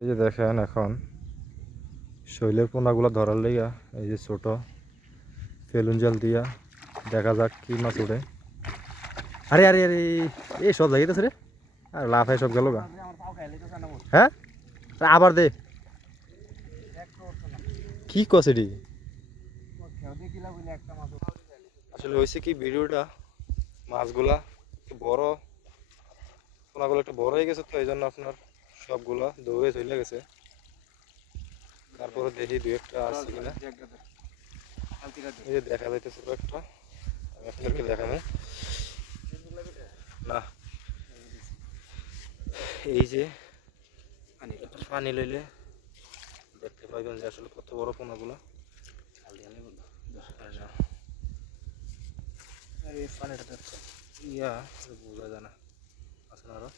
এই যে দেখেন এখন শৈলের পোনাগুলো ধরার লেগা এই যে ছোট ফেলুন জাল দিয়া দেখা যাক কি মাছ ওঠে। আরে আরে আরে এই সব জায়গায় রে আর লাফায় সব গেল গা। হ্যাঁ আবার দে কি কস এটি। আসলে হয়েছে কি ভিডিওটা মাছগুলা একটু বড় পোনাগুলো একটু বড় হয়ে গেছে তো এই জন্য আপনার সবগুলা দৌড়ে চলে গেছে। তারপরে দেখি দু একটা আসছে কিনা। এই যে দেখা যাইতেছে একটা আমি আপনাদেরকে দেখাবো না। এই যে পানি লইলে দেখতে পাইবেন যে আসলে কত বড় পোনাগুলো। ইয়া বোঝা যায় না আসলে আরো